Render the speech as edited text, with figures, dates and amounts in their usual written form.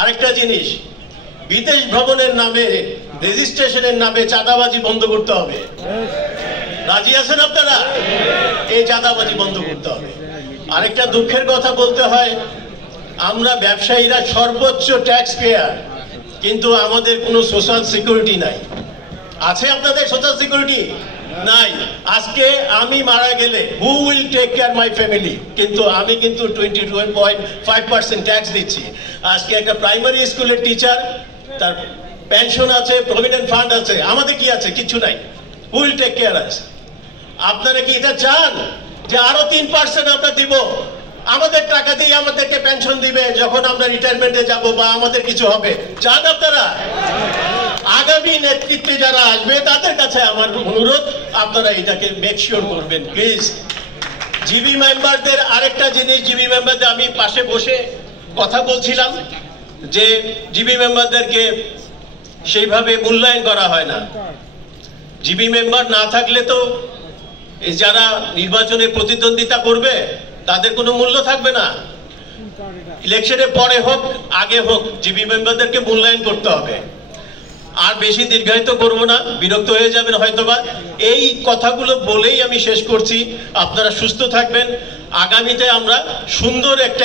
আরেকটা জিনিস, বিদেশ ভ্রমণের নামে, রেজিস্ট্রেশনের নামে চাঁদাবাজি বন্ধ করতে হবে। রাজি আছেন আপনারা? এই চাঁদাবাজি বন্ধ করতে হবে। আরেকটা দুঃখের কথা বলতে হয়, আমরা ব্যবসায়ীরা সর্বোচ্চ ট্যাক্স পেয়ার, কিন্তু আমাদের কোনো সোশ্যাল সিকিউরিটি নাই। আছে আপনাদের সোশ্যাল সিকিউরিটি? নাই। আজকে আমি মারা গেলে who will take care my family? কিন্তু আমি কিন্তু 22.5% ট্যাক্স দিচ্ছি। আজকে একটা প্রাইমারি স্কুলের টিচার, তার পেনশন আছে, প্রভিডেন্ট ফান্ড আছে, আমাদের কি আছে? কিছু নাই। হু উইল টেক কেয়ার আস? আপনারা কি এটা চান যে আরো 3% আমরা দিব? আমাদের টাকা দিয়ে আমাদেরকে পেনশন দিবে যখন আমরা রিটায়ারমেন্টে যাব বা আমাদের কিছু হবে? চান আপনারা? আগামী নেতৃত্বে যারা আসবে তাদের কাছে আমার অনুরোধ, আপনারা এটাকে মেক শিওর করবেন প্লিজ। জিবি মেম্বারদের আরেকটা জিনিস, জিবি মেম্বারদের আমি পাশে বসে কথা বলছিলাম যে জিবি মেম্বারদেরকে সেইভাবে মূল্যায়ন করা হয় না। জিবি মেম্বার না থাকলে তো যারা নির্বাচনে প্রতিদ্বন্দ্বিতা করবে তাদের কোনো মূল্য থাকবে না। ইলেকশনের পরে হোক আগে হোক, জিবি মেম্বারদেরকে মূল্যায়ন করতে হবে। আর বেশি দীর্ঘায়িত করব না, বিরক্ত হয়ে যাবেন হয়তোবা। এই কথাগুলো বলেই আমি শেষ করছি। আপনারা সুস্থ থাকবেন। আগামীতে আমরা সুন্দর একটা